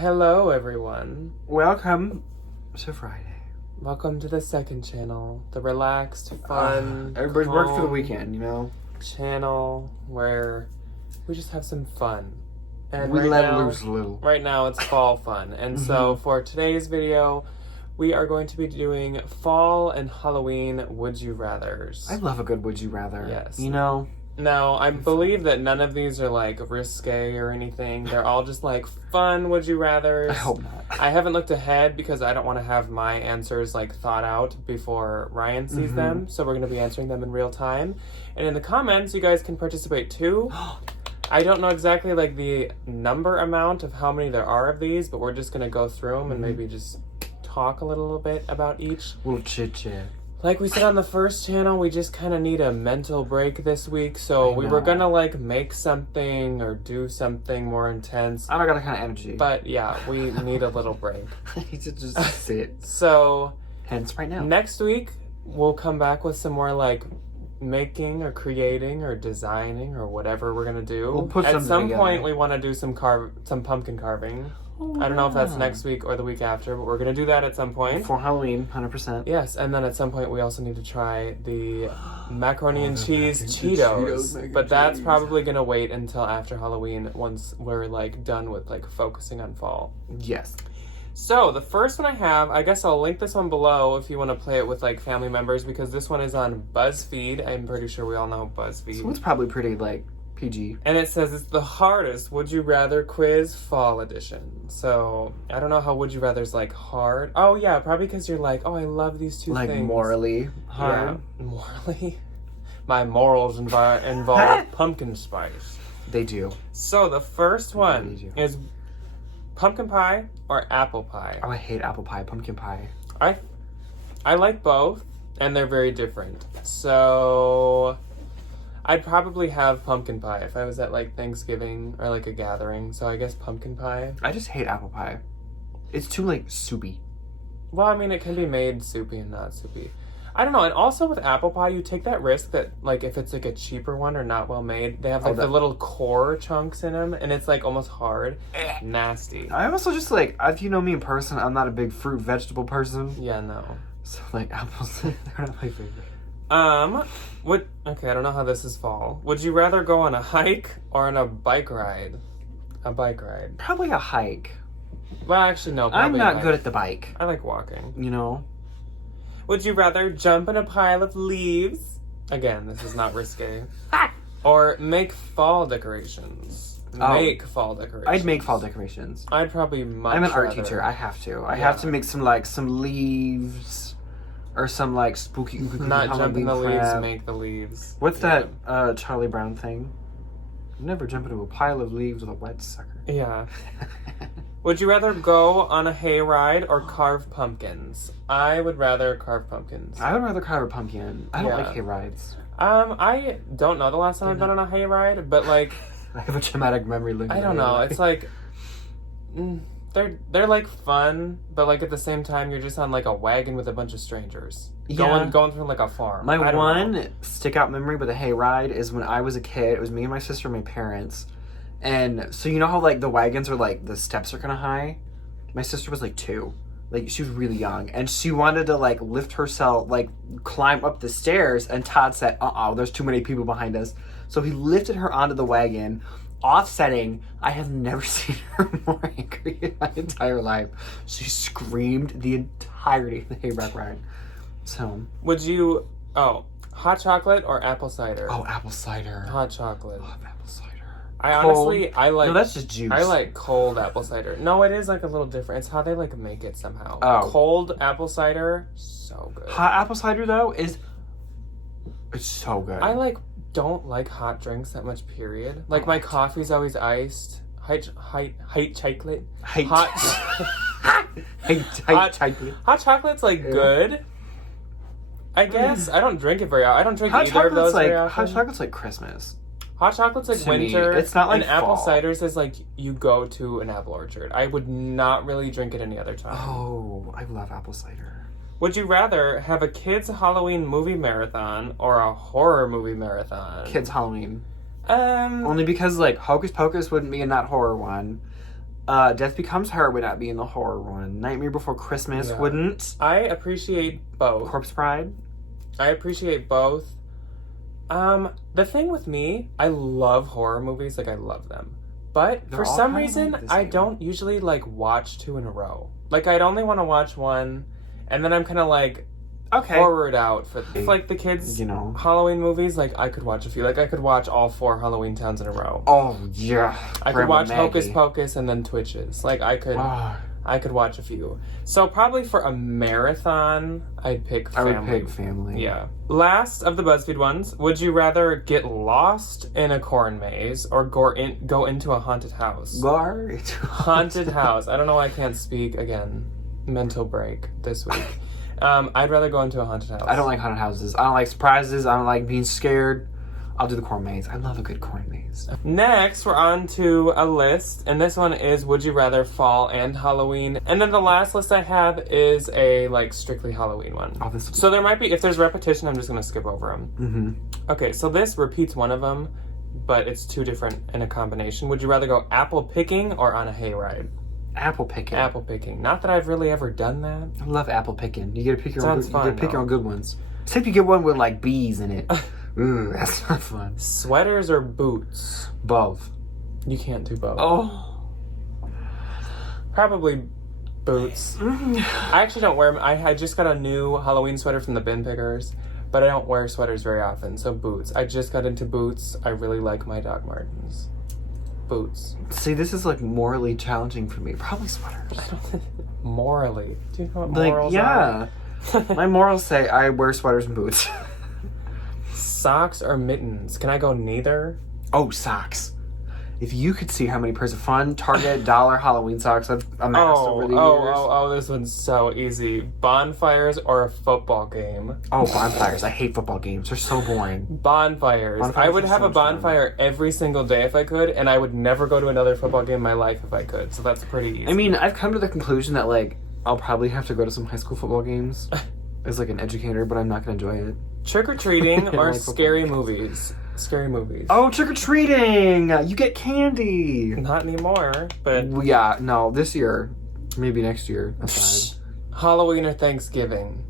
Hello, everyone. Welcome to Friday. Welcome to the second channel, the relaxed, fun, Everybody's worked for the calm weekend, you know? channel where we just have some fun. And We right let now, loose a little. Right now, it's fall fun, and so for today's video, we are going to be doing fall and Halloween would you rather's. I love a good would you rather. Yes. You know? Now, I believe that none of these are like risque or anything. They're all just like fun would you rather's. I hope not. I haven't looked ahead because I don't want to have my answers like thought out before Ryan sees them. So we're going to be answering them in real time. And in the comments, you guys can participate too. I don't know exactly like the number amount of how many there are of these, but we're just going to go through them and maybe just talk a little bit about each. Little chit chat. Like we said on the first channel, we just kind of need a mental break this week. So we were going to like make something or do something more intense. I don't got that kind of energy. But yeah, we need a little break. I need to just sit. So Hence right now. next week, we'll come back with some more like making or creating or designing or whatever we're going to do. We'll put At something some together. point, we want to do some pumpkin carving. I don't know if that's next week or the week after, but we're going to do that at some point. For Halloween, 100%. Yes, and then at some point we also need to try the macaroni and the cheese mac and Cheetos. mac and But that's cheese. probably gonna wait until after Halloween once we're like done with like focusing on fall. Yes. So the first one I have, I guess I'll link this one below if you want to play it with like family members because this one is on BuzzFeed. I'm pretty sure we all know BuzzFeed. So it's probably pretty, like, PG. And it says it's the hardest Would You Rather quiz fall edition. So I don't know how Would You Rather's like hard. Oh yeah, probably because you're like, oh, I love these two Like, things. morally hard. Yeah, morally. My morals involve pumpkin spice. They do. So the first They one do. is pumpkin pie or apple pie. Oh, I hate apple pie, pumpkin pie. I like both, and they're very different. So I'd probably have pumpkin pie if I was at like Thanksgiving or like a gathering. So I guess pumpkin pie. I just hate apple pie. It's too, like, soupy. Well, I mean, it can be made soupy and not soupy. I don't know. And also with apple pie, you take that risk that, like, if it's, like, a cheaper one or not well made, they have, like, the little core chunks in them, and it's, like, almost hard. Nasty. I also just, like, if you know me in person, I'm not a big fruit vegetable person. Yeah, no. So, like, apples, they're not my favorite. Okay, I don't know how this is fall. Would you rather go on a hike or on a bike ride? A bike ride. Probably a hike. Well, actually, no. I'm Probably a not hike. good at the bike, I like walking. you know? Would you rather jump in a pile of leaves? Again, this is not risque. Or make fall decorations. Oh. Make fall decorations. I'd make fall decorations. I'd probably much I'm an art rather- teacher. I have to. I Yeah. have to make some leaves or some, like, spooky Not jump in Halloween the leaves, crap. make the leaves. What's Yeah. that Charlie Brown thing? Never jump into a pile of leaves with a wet sucker. Yeah. Would you rather go on a hayride or carve pumpkins? I would rather carve pumpkins. I would rather carve a pumpkin. I don't Yeah. like hay rides. I don't know the last time I've been on a hayride, but like, I have a traumatic memory linking. I don't know. It's like, they're like fun, but like at the same time, you're just on like a wagon with a bunch of strangers. Yeah. Going through like a farm. My I don't one know. stick out memory with a hayride is when I was a kid. It was me and my sister and my parents. And so you know how like the wagons are like the steps are kind of high? My sister was like 2. Like she was really young and she wanted to like lift herself, like climb up the stairs, and Todd said, there's too many people behind us. So he lifted her onto the wagon, offsetting. I have never seen her more angry in my entire life. She screamed the entirety of the hayrack ride. So Would you? Oh, hot chocolate or apple cider? apple cider. Hot chocolate. Love apple cider. I Cold. honestly, I like. No, that's just juice. I like cold apple cider. No, it is like a little different. It's how they like make it somehow. Oh. Cold apple cider, so good. Hot apple cider though it's so good. I like don't like hot drinks that much. Period. Like my coffee's always iced. Hot chocolate. Hate. Hot. Hot chocolate. Hot chocolate's like good. I guess I don't drink it very often. I don't drink Hot either of those chocolate's like very often. hot chocolate's like Christmas. Hot chocolate's like To me, winter. it's not like and apple fall. ciders is like you go to an apple orchard. I would not really drink it any other time. Oh, I love apple cider. Would you rather have a kids Halloween movie marathon or a horror movie marathon? Kids Halloween. Only because like Hocus Pocus wouldn't be in that horror one. Death Becomes Her would not be in the horror one. Nightmare Before Christmas Yeah. wouldn't. I appreciate both. Corpse Bride. I appreciate both. The thing with me, I love horror movies, like I love them. But They're for all some kinda reason, like the I same. don't usually like watch 2 in a row. Like I'd only want to watch one, and then I'm kind of like forward out for like the kids. You know. Halloween movies, like I could watch a few. Like I could watch all 4 Halloween Towns in a row. Oh yeah. I could Grandma watch Maggie. Hocus Pocus and then Twitches. Like I could watch a few. So probably for a marathon, I'd pick I Family. would pick Family. Yeah. Last of the BuzzFeed ones, would you rather get lost in a corn maze or go into a haunted house? Gar. Haunted house. I don't know why I can't speak again. Mental break this week. I'd rather go into a haunted house. I don't like haunted houses. I don't like surprises. I don't like being scared. I'll do the corn maze. I love a good corn maze. Next, we're on to a list, and this one is Would You Rather Fall and Halloween. And then the last list I have is a, like, strictly Halloween one. Oh, this. So there might be, if there's repetition, I'm just going to skip over them. Mm-hmm. Okay, so this repeats one of them, but it's 2 different in a combination. Would you rather go apple picking or on a hayride? Apple picking. Apple picking. Not that I've really ever done that. I love apple picking. You get to pick your own. Sounds You fun, get to pick your though. own good ones. Except you get one with like bees in it. Ooh, that's not fun. Sweaters or boots? Both. You can't do both. Oh. Probably boots. I actually don't wear them. I just got a new Halloween sweater from the Bin Pickers, but I don't wear sweaters very often, so boots. I just got into boots. I really like my Doc Martens. Boots. See, this is like morally challenging for me. Probably sweaters. Morally. Do you know what Like, morals yeah. are? My morals say I wear sweaters and boots. Socks or mittens? Can I go neither? Oh, socks. If you could see how many pairs of fun Target dollar Halloween socks I've amassed over the years. This one's so easy. Bonfires or a football game? Oh, bonfires. I hate football games. They're so boring. Bonfires. Bonfires I would are have so a much fun. bonfire every single day if I could, and I would never go to another football game in my life if I could. So that's pretty easy. I mean, I've come to the conclusion that, like, I'll probably have to go to some high school football games as, like, an educator, but I'm not going to enjoy it. Trick-or-treating or Like football. scary movies? Scary movies. Oh, trick-or-treating! You get candy! Not anymore, but Well, yeah, no, this year. Maybe next year. Aside. Halloween or Thanksgiving?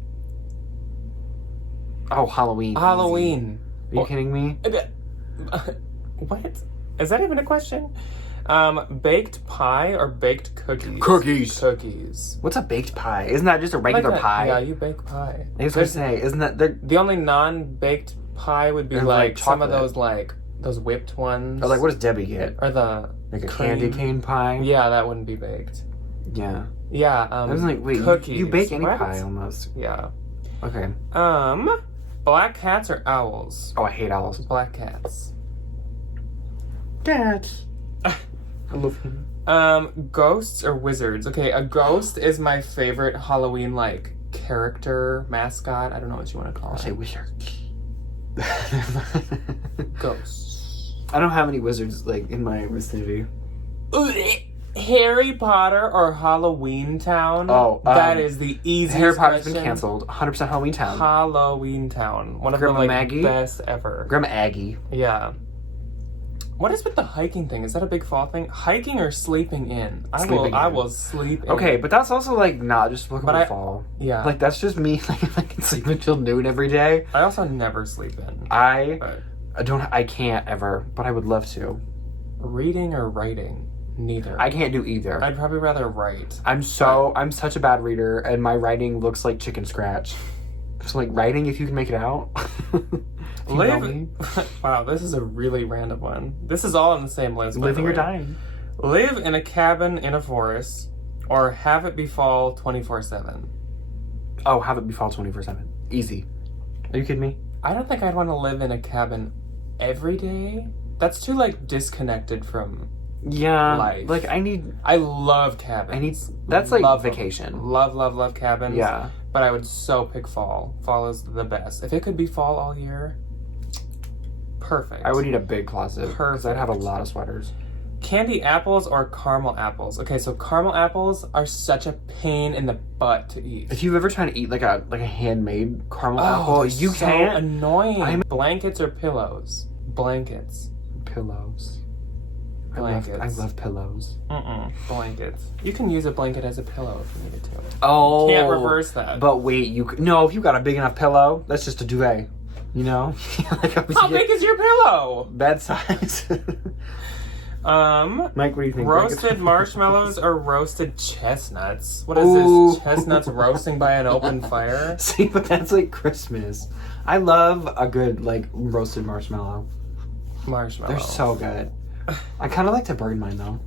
Oh, Halloween. Halloween. Easy. Are you kidding me? What? Is that even a question? Baked pie or baked cookies? Cookies. Cookies. What's a baked pie? Isn't that just a regular Like that- pie? Yeah, you bake pie. I was going to say, isn't that... The only non-baked pie would be Or, like like, some of chocolate. those like those whipped ones. Or, like, what does Debbie get? Or the Like a cream. candy cane pie? Yeah, that wouldn't be baked. Yeah. Yeah. I was like, wait, cookies. you bake any What? pie almost. Yeah. Okay. Black cats or owls? Oh, I hate owls. Black cats. Dad. I love him. Ghosts or wizards? Okay, a ghost is my favorite Halloween like character mascot. I don't know what you want to call I'll say it. wizard. Ghosts. I don't have any wizards like in my vicinity. Harry Potter or Halloween Town? Oh, that is the easiest Harry Potter's question. been canceled. 100% Halloween Town. Halloween Town. One of Grandma the like, Maggie? best ever. Grandma Aggie. Yeah. What is with the hiking thing? Is that a big fall thing? Hiking or sleeping in? Sleeping I in. will sleep in. Okay, but that's also like not just looking But for I- fall. Yeah. Like that's just me. Like if I can sleep until noon every day. I also never sleep in. I But I can't ever, but I would love to. reading or writing? Neither. I can't do either. I'd probably rather write. I'm such a bad reader, and my writing looks like chicken scratch. So like writing, if you can make it out. If you know me. Wow, this is a really random one. This is all on the same list. by Living the or way. dying. Live in a cabin in a forest, or have it befall 24/7. Oh, have it befall 24/7. Easy. Are you kidding me? I don't think I'd want to live in a cabin every day. That's too like disconnected from. Yeah. Life. Like I love cabins. that's like Love them. vacation. Love cabins. Yeah. But I would so pick fall. Fall is the best. If it could be fall all year, perfect. I would need a big closet because I'd have a Perfect. lot of sweaters. Candy apples or caramel apples? Okay, so caramel apples are such a pain in the butt to eat. If you've ever tried to eat like a handmade caramel apple, they're you so annoying. Blankets or pillows? Blankets. Pillows. Blankets. I love pillows. Blankets. You can use a blanket as a pillow if you needed to. Oh. Can't reverse that. But wait, no, if you got a big enough pillow, that's just a duvet. You know? How big is your pillow? Bed size. Mike, what do you think? Roasted marshmallows or roasted chestnuts? What is Ooh. this? Chestnuts roasting by an open fire? See, but that's like Christmas. I love a good, like, roasted marshmallow. Marshmallows. They're so good. I kind of like to burn mine, though.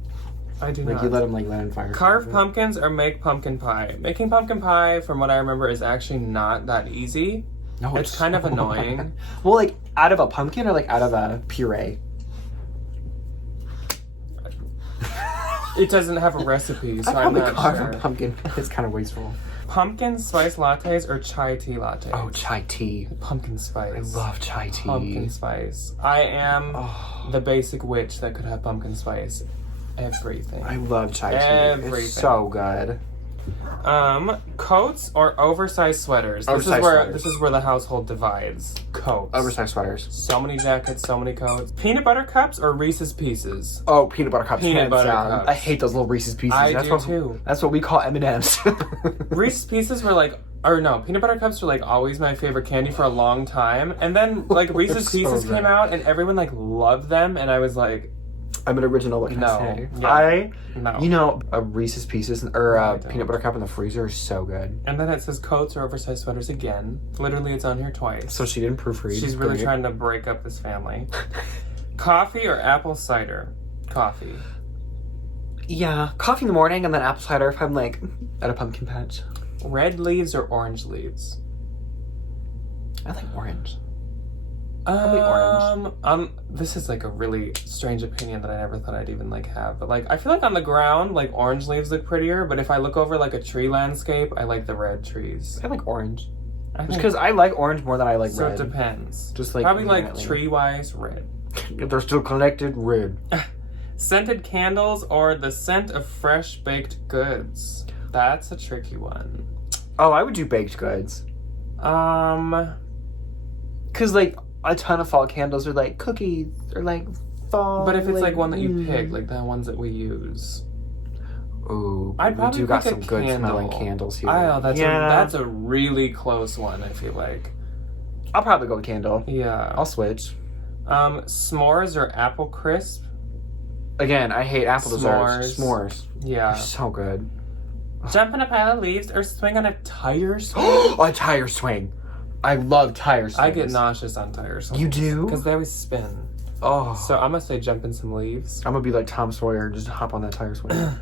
I do Like, not. you let them, like, land on fire. Carve pumpkins or make pumpkin pie? Making pumpkin pie, from what I remember, is actually not that easy. No, It's kind of annoying. Well, like, out of a pumpkin or, like, out of a puree? It doesn't have a recipe, so I I'm probably not carve sure. a pumpkin. It's kind of wasteful. Pumpkin spice lattes or chai tea lattes? Oh, chai tea. Pumpkin spice. I love chai tea. Pumpkin spice. I am Oh, the basic witch that could have pumpkin spice. Everything. I love chai tea. Everything. It's so good. Coats or oversized sweaters? Oversized sweaters. This is where the household divides. Coats. Oversized sweaters. So many jackets, so many coats. Peanut butter cups or Reese's Pieces? Oh, peanut butter cups. Peanut hands butter down. cups. I hate those little Reese's Pieces. I that's do what, too. That's what we call M&Ms. Reese's Pieces were like, or no, peanut butter cups were like always my favorite candy for a long time. And then like Reese's so Pieces good. came out and everyone like loved them. And I was like, I'm an original. What can I No. say? Yeah. no. You know, a Reese's Pieces or No, I a don't. peanut butter cup in the freezer is so good. And then it says coats or oversized sweaters again. Literally, it's on here twice. So she didn't proofread. She's really Great. trying to break up this family. Coffee or apple cider? Coffee. Yeah, coffee in the morning and then apple cider if I'm like at a pumpkin patch. Red leaves or orange leaves? I like orange. Probably orange. This is like a really strange opinion that I never thought I'd even like have. But like, I feel like on the ground, like orange leaves look prettier. But if I look over like a tree landscape, I like the red trees. I like orange. I Just think because I like orange more than I like so. red. It depends. Just like Probably like inherently. tree-wise red. If they're still connected, red. Scented candles or the scent of fresh baked goods? That's a tricky one. Oh, I would do baked goods. Cause like a ton of fall candles are like cookies or like fall. But if it's like one that you pick, like the ones that we use. Ooh, I'd we probably do got pick a some good smelling candle. candles here. Oh, yeah. that's a really close one, I feel like. I'll probably go with candle. Yeah. I'll switch. S'mores or apple crisp? Again, I hate apple desserts. S'mores. S'mores. Yeah. They're so good. Jump in a pile of leaves or swing on a tire swing? A tire swing. I love tire swings. I get nauseous on tire swings. You do? Because they always spin. Oh. So I'm gonna say jump in some leaves. I'm gonna be like Tom Sawyer, just hop on that tire swing.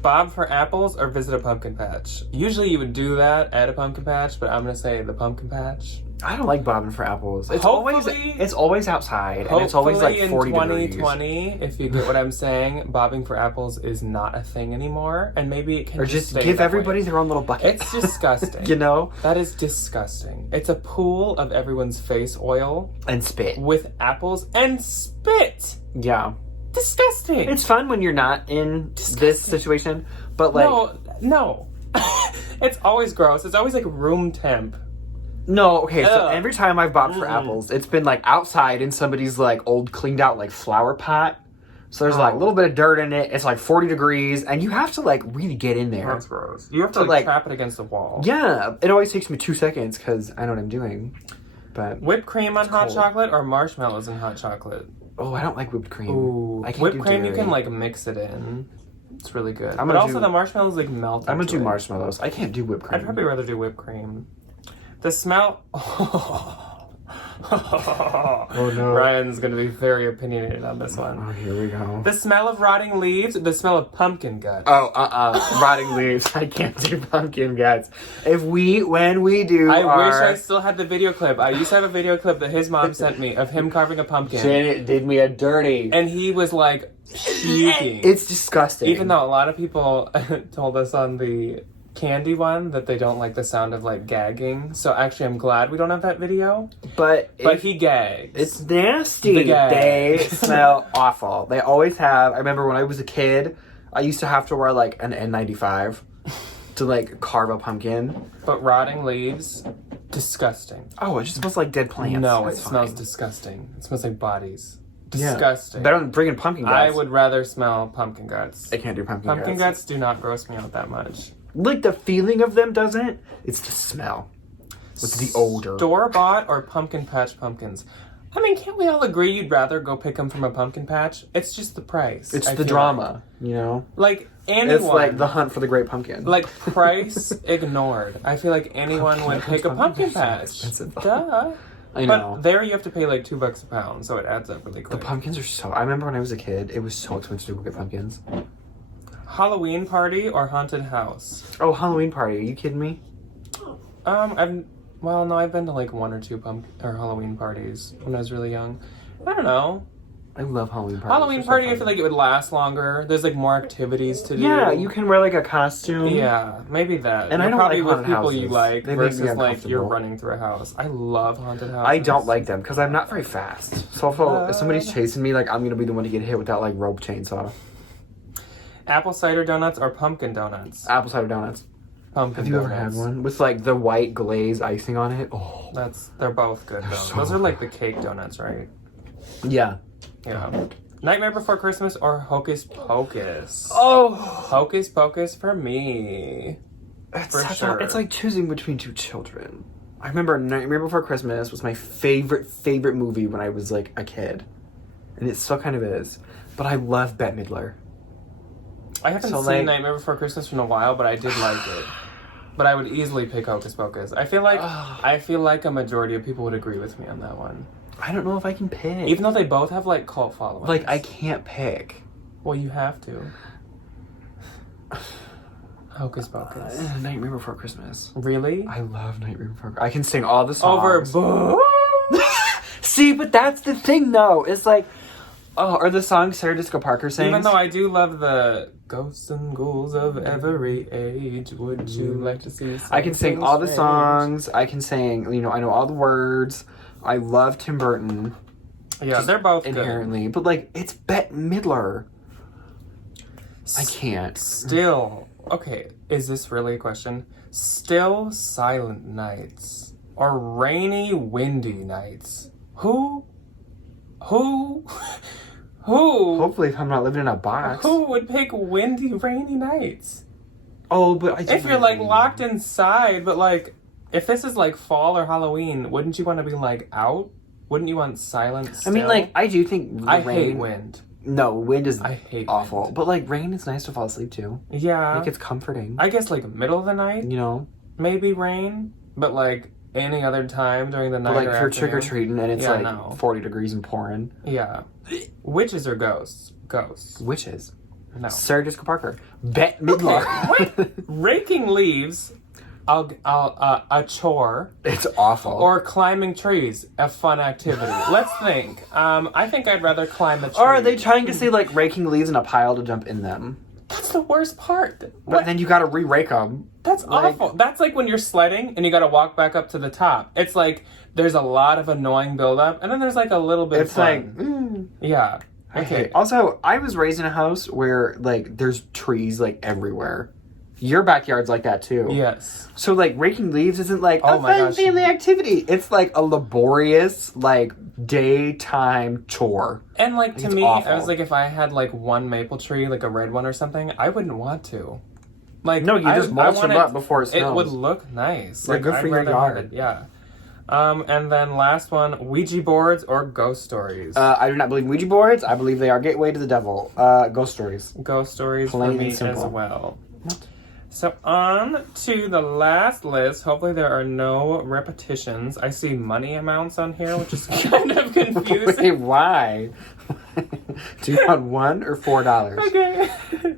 Bob for apples or visit a pumpkin patch? Usually you would do that at a pumpkin patch, but I'm gonna say the pumpkin patch. I don't like bobbing for apples. It's Hopefully- always outside, and it's always like Hopefully 40 in degrees. 2020, if you get what I'm saying, bobbing for apples is not a thing anymore, and maybe it can Or just just stay give that everybody way. their own little bucket. It's disgusting. You know? That is disgusting. It's a pool of everyone's face oil And spit. with apples and spit. Yeah. Disgusting. It's fun when you're not in this situation, but like... no. It's always gross. It's always like room temp. No, okay, so Ugh. every time I've bobbed for apples, it's been like outside in somebody's like old cleaned out like flower pot. So there's like a little bit of dirt in it. It's like 40 degrees, and you have to like really get in there. That's gross. You have to So, like like- trap it against the wall. Yeah, it always takes me 2 seconds because I know what I'm doing. But Whipped cream on hot cold. chocolate or marshmallows in hot chocolate? oh, I don't like whipped cream. Ooh, I can't whipped do cream you dairy. can like mix it in. It's really good. I'm But gonna also do- the marshmallows like melt. I'm gonna into do it. marshmallows. I can't do whipped cream. I'd probably rather do whipped cream. The smell. Oh no. Ryan's gonna be very opinionated on this one. Oh, here we go. The smell of rotting leaves. The smell of pumpkin guts. Oh, rotting leaves. I can't do pumpkin guts. When we do I our... wish I still had the video clip. I used to have a video clip that his mom sent me of him carving a pumpkin, Janet did me a dirty. and he was like puking. It's disgusting. Even though a lot of people told us on the candy one that they don't like the sound of like gagging. So actually, I'm glad we don't have that video. But He gags. it's nasty. The gag. They smell awful. They always have. I remember when I was a kid, I used to have to wear like an N95 to like carve a pumpkin. But rotting leaves, disgusting. Oh, it just smells like dead plants. No, That's it smells fine. disgusting. It smells like bodies. Disgusting. Better than bringing pumpkin guts. I would rather smell pumpkin guts. I can't do pumpkin Pumpkin guts do not gross me out that much. Like, the feeling of them doesn't. It's the smell. With the odor. Store-bought or pumpkin patch pumpkins? I mean, can't we all agree you'd rather go pick them from a pumpkin patch? It's just the price. It's I the feel drama, you know? Like anyone. It's like the hunt for the great pumpkin. Like price ignored. I feel like anyone would pick a pumpkin patch. Duh. I know. But there you have to pay like $2 a pound, so it adds up really quick. The pumpkins are so... I remember when I was a kid, it was so expensive to go get pumpkins. Halloween party or haunted house? Oh, Halloween party. Are you kidding me? I've been to like 1 or 2 Halloween parties when I was really young. I don't know. I love Halloween parties. Halloween party, I feel like it would last longer. There's like more activities to do. Yeah, you can wear like a costume. Yeah, maybe that. And I You're don't probably like with haunted people you houses. like They make me versus like you're uncomfortable. running through a house. I love haunted houses. I don't like them because I'm not very fast. So if somebody's chasing me, like I'm gonna be the one to get hit with that like rope chainsaw. Apple cider donuts or pumpkin donuts? Apple cider donuts. Pumpkin Have you donuts. ever had one with like the white glaze icing on it? Oh, They're both good though. so Those are like the cake donuts, right? yeah. Yeah. Nightmare Before Christmas or Hocus Pocus? Oh, Hocus Pocus for me. For sure. it's like choosing between two children. I remember Nightmare Before Christmas was my favorite movie when I was like a kid, and it still kind of is. But I love Bette Midler. I haven't seen Nightmare Before Christmas in a while, but I did like it. But I would easily pick Hocus Pocus. I feel like a majority of people would agree with me on that one. I don't know if I can pick. Even though they both have like cult followings. Like I can't pick. Well, you have to. Hocus Pocus. Nightmare Before Christmas. Really? I love Nightmare Before Christmas. I can sing all the songs. Over. See, but that's the thing though. It's like, or the song Sarah Jessica Parker sings. Even though I do love the ghosts and ghouls of every age, would you like to see? I can sing all the songs. I can sing, I know all the words. I love Tim Burton. Yeah, they're both inherently. Good. But, like, it's Bette Midler. I can't. Still, okay, is this really a question? Still silent nights or rainy, windy nights? Who? Hopefully, if I'm not living in a box. Who would pick windy, rainy nights? Oh, but if you're, like, locked inside, but, like, if this is like fall or Halloween, wouldn't you want to be like out? Wouldn't you want silence? Still? I mean, like I do think I hate wind. No, wind is I hate awful. wind. But like rain is nice to fall asleep to. Yeah, like it's comforting. I guess like middle of the night. Maybe rain, but like any other time during the night. But, like or if you're trick or treating and it's 40 degrees and pouring. Yeah, witches or ghosts? Ghosts. Witches. No. Sarah Jessica Parker. Bette Midler. Okay, wait. Raking leaves. A chore. It's awful. Or climbing trees, a fun activity. Let's think. I think I'd rather climb a tree. Or are they trying to say like raking leaves in a pile to jump in them? That's the worst part. But then you gotta re-rake them. That's awful. That's like when you're sledding and you gotta walk back up to the top. It's like there's a lot of annoying buildup and then there's like a little bit of fun. Yeah. Okay. Also, I was raised in a house where like there's trees like everywhere. Your backyard's like that too. Yes. So like raking leaves isn't like a fun family activity. It's like a laborious like daytime chore. And like to me, awful. I was like, if I had like one maple tree, like a red one or something, I wouldn't want to. Like no, you just mulch them up before it snows. It would look nice. They're like, good for your yard. Yeah. And then last one, Ouija boards or ghost stories? I do not believe Ouija boards. I believe they are gateway to the devil. Ghost stories. Ghost stories Plain for me and simple. as well. So on to the last list. Hopefully there are no repetitions. I see money amounts on here, which is kind of confusing. Wait, why? Do you want $1 or $4? Okay.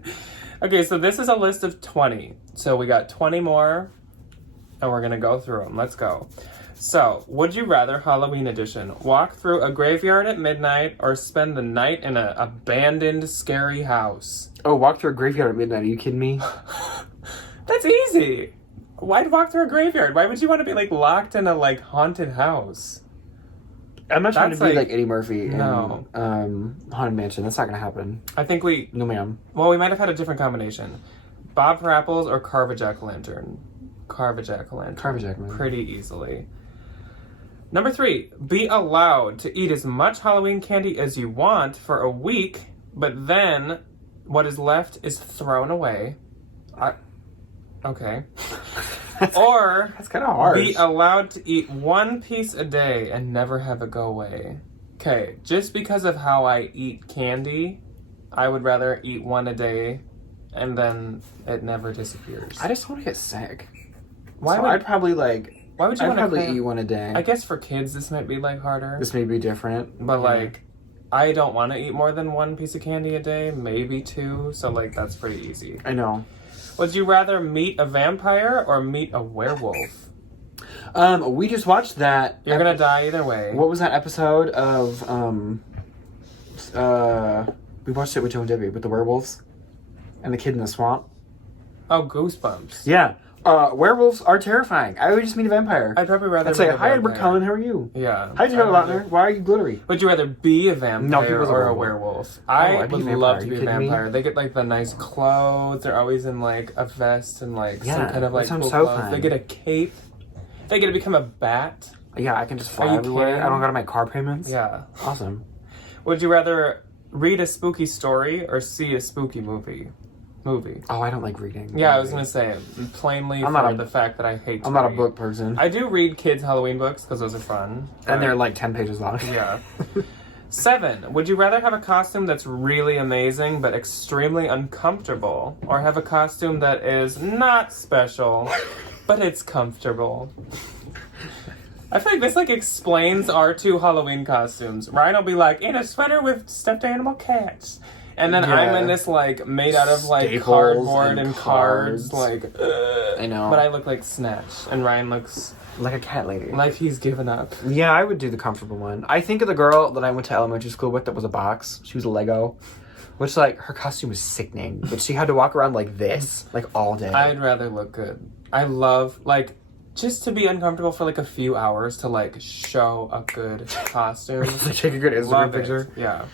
Okay, so this is a list of 20. So we got 20 more, and we're going to go through them. Let's go. So, would you rather, Halloween edition, walk through a graveyard at midnight or spend the night in an abandoned, scary house? Oh, walk through a graveyard at midnight. Are you kidding me? That's easy. Why'd walk through a graveyard? Why would you want to be, like, locked in a, like, haunted house? I'm not trying to be like Eddie Murphy in No. Haunted Mansion. That's not going to happen. I think No, ma'am. Well, we might have had a different combination. Bob for Apples or Carve a Jack-o'-lantern? Carve a Jack-o'-lantern. Carve a Jack-o'-lantern. Pretty easily. Number 3, be allowed to eat as much Halloween candy as you want for a week, but then what is left is thrown away. Okay. Or That's kind of hard. be allowed to eat one piece a day and never have it go away. Okay, just because of how I eat candy, I would rather eat one a day and then it never disappears. I just want to get sick. Why So would I'd probably like. why would you I'd want probably to eat one a day. I guess for kids this might be like harder. This may be different, But Yeah. like I don't want to eat more than one piece of candy a day, maybe 2, so like that's pretty easy. I know. Would you rather meet a vampire or meet a werewolf? We just watched that. You're gonna die either way. What was that episode of we watched it with Joe and Debbie with the werewolves and the kid in the swamp. Oh, Goosebumps. Yeah. Werewolves are terrifying. I would just meet a vampire. I'd probably rather I'd say, meet a "Hi, Edward vampire." Cullen. How are you? Yeah. Hi, Taylor I'd Lautner. rather- Why are you glittery?" Would you rather be a No, vampire he was a or a werewolf. werewolf? I I'd be would a vampire. love to You be a kidding me? vampire. They get like the nice clothes. They're always in like a vest and like some Yeah, kind of like that sounds cool so clothes. fun. They get a cape. They get to become a bat. Yeah, I can just Are fly you everywhere. kidding? I don't gotta make car payments. Yeah. Awesome. Would you rather read a spooky story or see a spooky movie? Oh, I don't like reading. Yeah, I was gonna say plainly I'm for not a- the fact that I hate. I'm to not a read. book person. I do read kids' Halloween books because those are fun. And they're like 10 pages long. Yeah. 7. Would you rather have a costume that's really amazing but extremely uncomfortable, or have a costume that is not special but it's comfortable? I feel like this like explains our 2 Halloween costumes. Ryan will be like in a sweater with stuffed animal cats, and then I'm Yeah. in this like made out of like Staples cardboard and and cards, cards. like. I know. But I look like Snatch, and Ryan looks Like a cat lady. like he's given up. Yeah, I would do the comfortable one. I think of the girl that I went to elementary school with that was a box. She was a Lego. Which, like, her costume was sickening. But she had to walk around like this, like, all day. I'd rather look good. I love, like, just to be uncomfortable for, like, a few hours to, like, show a good costume. Like, take a good Instagram Love picture. it. Yeah.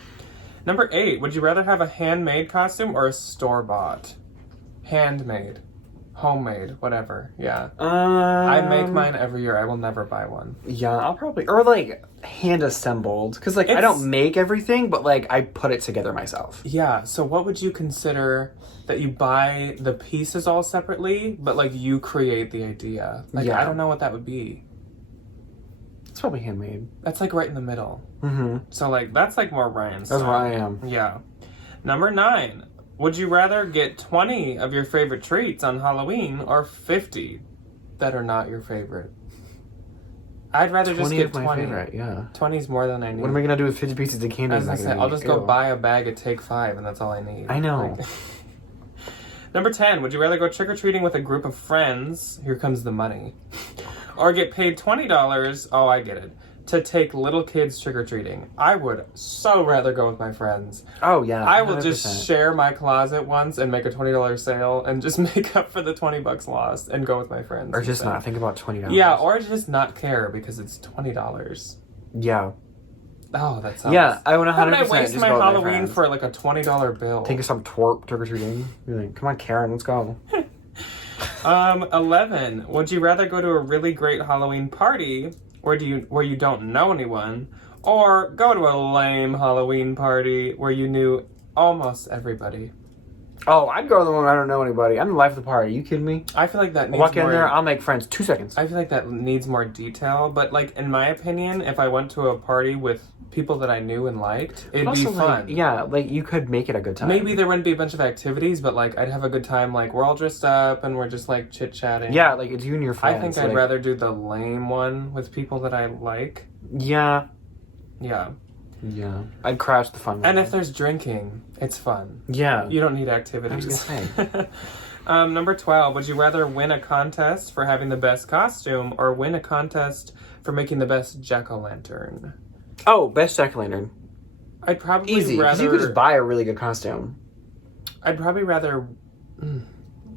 Number 8, would you rather have a handmade costume or a store-bought? Handmade. Homemade. Whatever. Yeah. I make mine every year. I will never buy one. Yeah, I'll probably... Or, like, hand-assembled. Because, like, I It's- don't make everything, but, like, I put it together myself. Yeah, so what would you consider that you buy the pieces all separately, but, like, you create the idea? Like, Yeah. I don't know what that would be. It's probably handmade. That's, like, right in the middle. Mm-hmm. So, like, that's, like, more Ryan's That's style. what I am. Yeah. Number 9. Would you rather get 20 of your favorite treats on Halloween or 50 that are not your favorite? I'd rather just 20 get of my 20. favorite, yeah. 20 is more than I need. What am I going to do with 50 pieces of candy? I was gonna say, I'll just go Ew. buy a bag of Take 5 and that's all I need. I know. Like- Number 10. Would you rather go trick-or-treating with a group of friends? Here comes the money. Or get paid $20, oh, I get it, to take little kids trick-or-treating? I would so rather go with my friends. Oh, yeah. I will 100%. just share my closet once and make a $20 sale and just make up for the $20 lost and go with my friends. Or just instead. not. Think about $20. Yeah, or just not care because it's $20. Yeah. Oh, that sounds... Yeah, I would 100% How would I waste just my go with Halloween friends. for like a $20 bill? Think of some twerp trick-or-treating. You're like, come on, Karen, let's go. 11. Would you rather go to a really great Halloween party where you don't know anyone, or go to a lame Halloween party where you knew almost everybody? Oh, I'd go to the one where I don't know anybody. I'm the life of the party. You kidding me? I feel like that needs Walk in more... there, I'll make friends. 2 seconds. I feel like that needs more detail, but like in my opinion, if I went to a party with people that I knew and liked, it'd Also, be like, fun. yeah, like you could make it a good time. Maybe there wouldn't be a bunch of activities, but like I'd have a good time. Like we're all dressed up and we're just like chit chatting. Yeah, like it's you and your I friends. think I'd like, rather do the lame one with people that I like. Yeah, Yeah. yeah. I'd crash the fun one. And if there's drinking, it's fun. yeah, You don't need activities. I was gonna Number 12. Would you rather win a contest for having the best costume or win a contest for making the best jack-o'-lantern? oh, best jack-o'-lantern. I'd probably Easy, because rather... you could just buy a really good costume. I'd probably rather...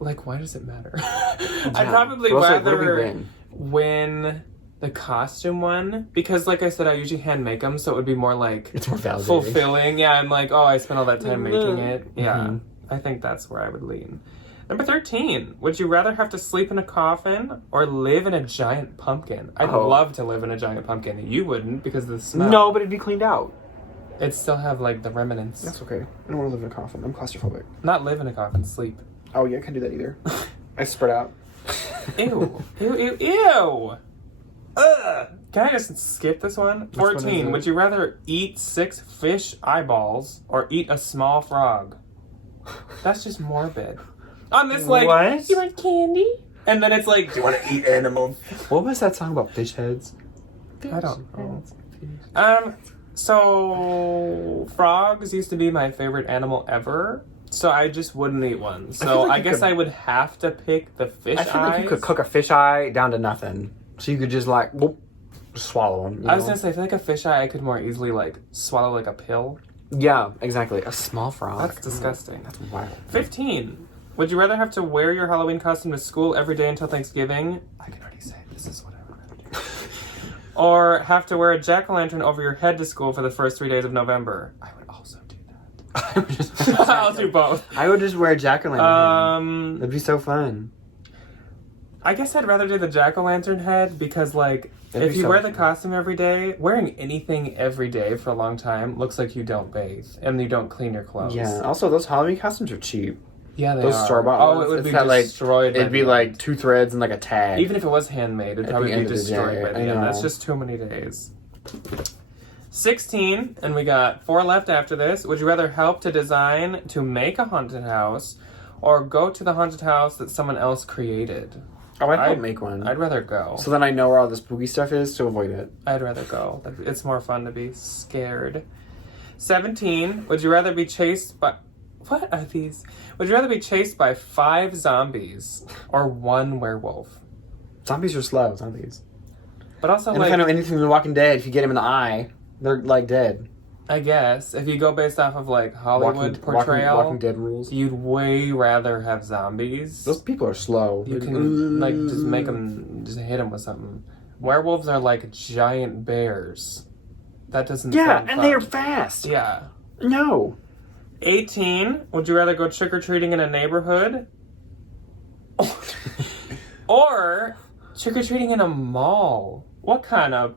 Like, why does it matter? I'd Yeah. probably But also, like, what do we rather win? win the costume one, because like I said, I usually hand make them, so it would be more like It's more validating. fulfilling. Yeah, I'm like, oh, I spent all that time making it. Yeah, Mhm. I think that's where I would lean. Number 13. Would you rather have to sleep in a coffin or live in a giant pumpkin? I'd Oh. love to live in a giant pumpkin. You wouldn't because of the smell. No, but it'd be cleaned out. It'd still have, like, the remnants. That's okay. I don't want to live in a coffin. I'm claustrophobic. Not live in a coffin, sleep. Oh, yeah, I can't do that either. I spread out. Ew. Ew, ew, ew. Ugh. Can I just skip this one? one is 14. it? Would you rather eat 6 fish eyeballs or eat a small frog? That's just morbid. On this, like, What? you want candy? And then it's like, do you want to eat animals? What was that song about fish heads? I don't know. So frogs used to be my favorite animal ever. So I just wouldn't eat one. So like I you guess could- I would have to pick the fish I feel like you eyes. could cook a fish eye down to nothing. So you could just like, whoop, just swallow them. I was gonna say, I feel like a fish eye I could more easily like swallow like a pill. Yeah, exactly. A small frog. That's disgusting. That's wild. 15. Would you rather have to wear your Halloween costume to school every day until Thanksgiving? I can already say this is what I want to do. Or have to wear a jack-o'-lantern over your head to school for the first 3 days of November? I would also do that. I would just I'll do both. I would just wear a jack-o'-lantern. That'd be so fun. I guess I'd rather do the jack-o'-lantern head because, like, That'd if be you so wear the fun. costume every day, wearing anything every day for a long time looks like you don't bathe and you don't clean your clothes. Yeah. Also, those Halloween costumes are cheap. Yeah, they Those are. store-bought Oh, ones, it would it's be that, like, destroyed. by It'd be the like end. 2 threads and like a tag. Even if it was handmade, it'd At probably the be end of the destroyed day, by the I end. know. That's just too many days. 16, and we got 4 left after this. Would you rather help to design to make a haunted house or go to the haunted house that someone else created? Oh, I'd help I'd- make one. I'd rather go. So then I know where all the spooky stuff is to avoid it. I'd rather go. It's more fun to be scared. 17, would you rather be chased by... What are these? Would you rather be chased by 5 zombies or 1 werewolf? Zombies are slow, zombies. But also, And like, if I know anything from The Walking Dead, if you get them in the eye, they're like dead. I guess, if you go based off of, like, Hollywood portrayal, Walking Dead rules. you'd way rather have zombies. Those people are slow. You can, like, just make them, just hit them with something. Werewolves are like giant bears. That doesn't Yeah, sound and fun. they are fast. Yeah. No. 18, would you rather go trick-or-treating in a neighborhood? Or trick-or-treating in a mall? What kind of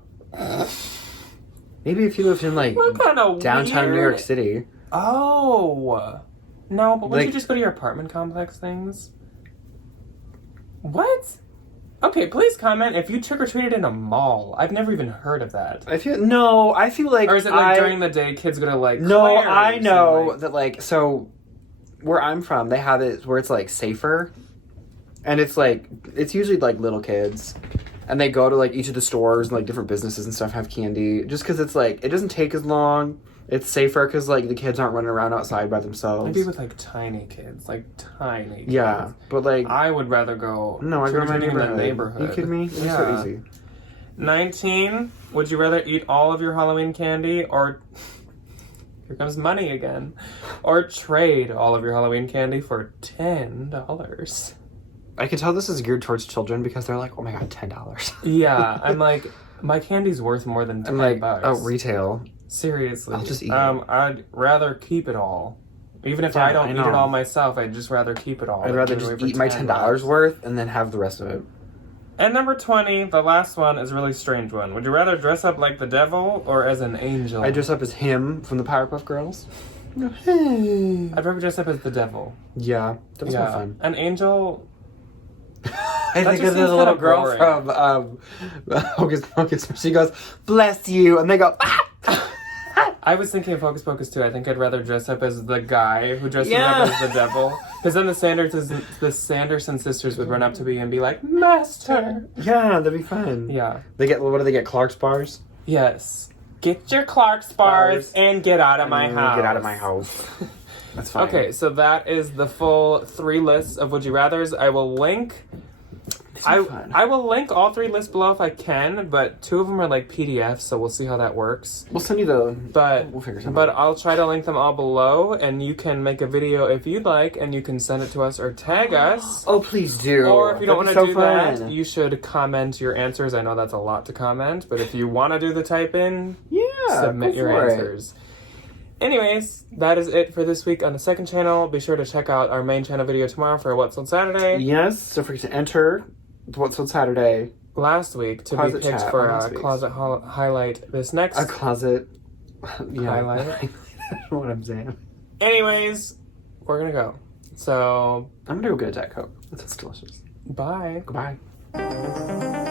Maybe if you lived in like downtown weird... New York City. Oh. No, but wouldn't Like- you just go to your apartment complex things? What? Okay, please comment if you trick-or-treated in a mall. I've never even heard of that. I feel like Or is it like during the day kids go to like No, Claire's I and, know like- that like so where I'm from, they have it where it's like safer. And it's like it's usually like little kids. And they go to like each of the stores and like different businesses and stuff have candy just cuz it's like it doesn't take as long. It's safer cuz like the kids aren't running around outside by themselves. Maybe with like tiny kids, like tiny kids. Yeah, but like I would rather go no, I go to my trick-or-treating in the neighborhood. neighborhood. You kidding me? It's Yeah. so easy. 19, would you rather eat all of your Halloween candy or here comes money again, or trade all of your Halloween candy for $10? I can tell this is geared towards children because they're like, "Oh my god, $10." Yeah, I'm like, my candy's worth more than $10. I'm like, "Oh, retail." Seriously. I'll just eat it. I'd rather keep it all. Even if Yeah, I don't I eat know. it all myself, I'd just rather keep it all. I'd rather than just give it away eat for my $10. $10 worth and then have the rest of it. And number 20, the last one is a really strange one. Would you rather dress up like the devil or as an angel? I dress up as him from the Powerpuff Girls. I'd rather dress up as the devil. Yeah, that was more fun. An angel. I think just of the seems little kinda girl boring. from Hocus Pocus. She goes, "Bless you," and they go, "Ah!" I was thinking of Hocus Pocus too. I think I'd rather dress up as the guy who dresses Yeah. up as the devil. Because then the Sanderson sisters would run up to me and be like, "Master." Yeah, that'd be fun. Yeah. They get what do they get? Clark's bars. Yes. Get your Clark's bars Bars. and get out of my house. Get out of my house. That's fine. Okay, so that is the full 3 lists of Would You Rathers. I will link. Fun. I will link all 3 lists below if I can, but 2 of them are like PDFs, so we'll see how that works. We'll send you the. But We'll figure something but out. I'll try to link them all below, and you can make a video if you'd like, and you can send it to us or tag us. Oh, please do. Or if you don't want That'd to be do so that, fun. you should comment your answers. I know that's a lot to comment, but if you want to do the type in, Yeah, submit go your for it. answers. Anyways, that is it for this week on the second channel. Be sure to check out our main channel video tomorrow for What's on Saturday. Yes, don't forget to enter What's on Saturday. Last week to Closet be picked chat for on a last week's. closet highlight this next. A closet. Yeah. Highlight. I don't know what I'm saying. Anyways, we're gonna go. So, I'm gonna go get a Diet Coke. That sounds delicious. bye. Goodbye.